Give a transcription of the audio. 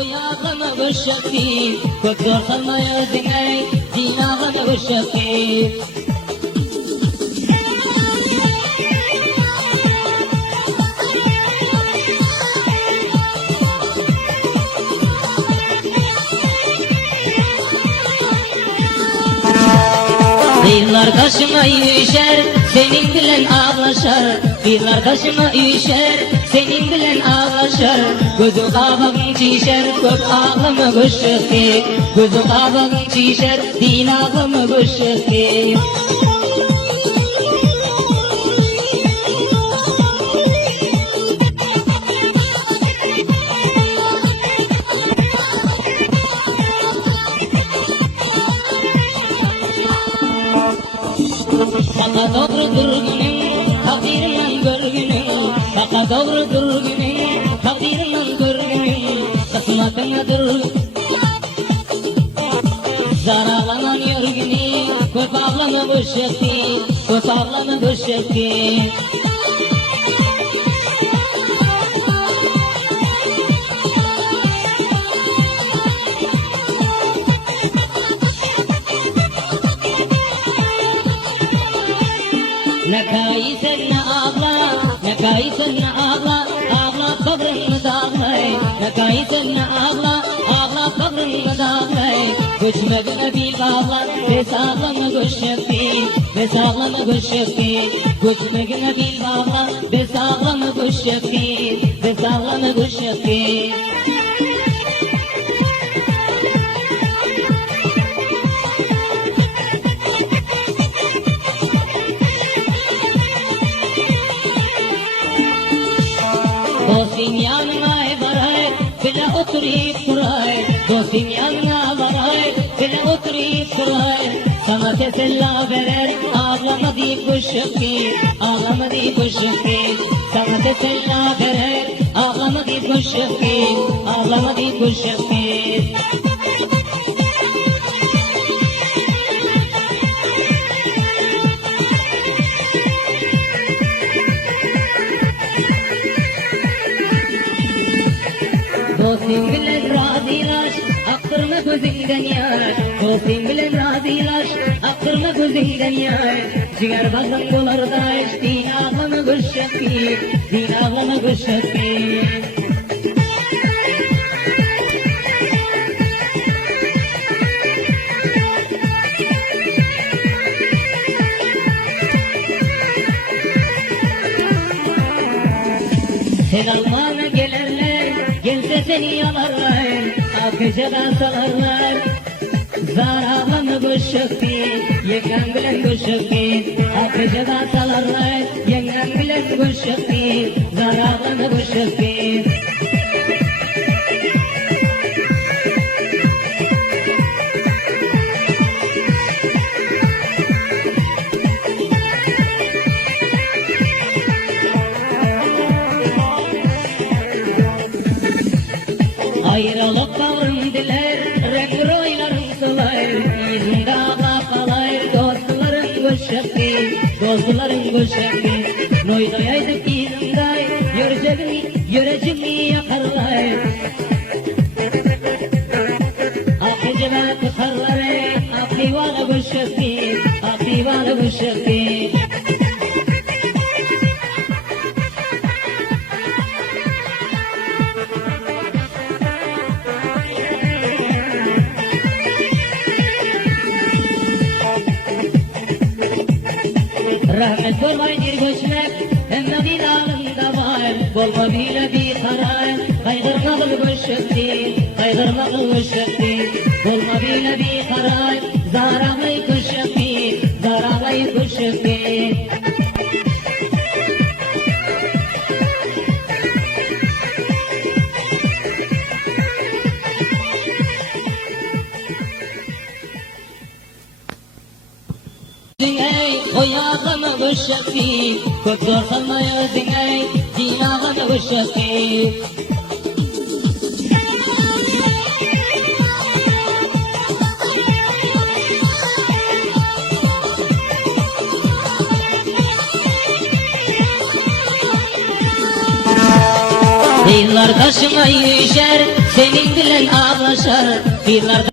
oyağını kuşakti, kutluyorsan yüzüne, dinağını kuşakti. Kıyılar kaşıma yüşer, senin bilen ağlaşar. Kıyılar kaşıma yüşer, senin bilen ağlaşar. Gözü ağabeyim çişer, kök ağlama kuşakti. Gözü ağabeyim çişer, din ağlama kuşakti. Saka doğrudur günün, takdirinden gör günün. Saka doğrudur günün, takdirinden gör günün. Kısmetindedir zararlanan yorguni, köp ağlama bu şekli, köp ağlama bu şekli. Nekaisen ağla, nekaisen ağla, ağla sabrını dağlay. Nekaisen ağla, ağla sabrını dağlay. Göçmegine bil bağla, besağlama göçekti, besağlama göçekti. Göçmegine bil bağla, besağlama göçekti, besağlama göçekti. Dostum yanına varay, bile oturup duray. Dostum yanına varay, bile oturup duray. Sana teselli verer, ağlama deyip kuşakti, ağlama deyip kuşakti. Sana teselli verer, ağlama deyip kuşakti, ağlama deyip kuşakti. Dostum bilen razılaş, aktırma gözünden yaş. Dostum bilen razılaş, aktırma gözünden yaş. Ciğer bazan dolardaş, din ağlama kuşakti, din ağlama kuşakti. Sen almana gelerler, gelse seni yalarlar, akıcıdan salarlar. Zararlanı kuşakti, yengen bilen kuşakti, akıcıdan salarlar. Yengen bilen kuşakti, zararlanı kuşakti. Ayrılık bağrım diler, renkli oylarım sular. Yüzünde ağla kalayır, dostlarım kuşakti, dostlarım kuşakti. Noydoyaydık yüzünde, yöreceğimi yakarlar. Akıcı ve tutarları, aklivalı kuşakti, aklivalı kuşakti. Rahmet olmay bir göçmek, hem de bir alımda var. Bolma bile bir karar, kaydırmalı kuşakti, kaydırmalı kuşakti. Bolma bile bir karar, zararlı kuşakti, zararlı kuşakti. Oyağını kuşakti, kutluyorsan yüzüne, dinağını kuşakti. Kıyılar kaşıma yüşer, senin bilen bilen ağlaşar. Kıyılarda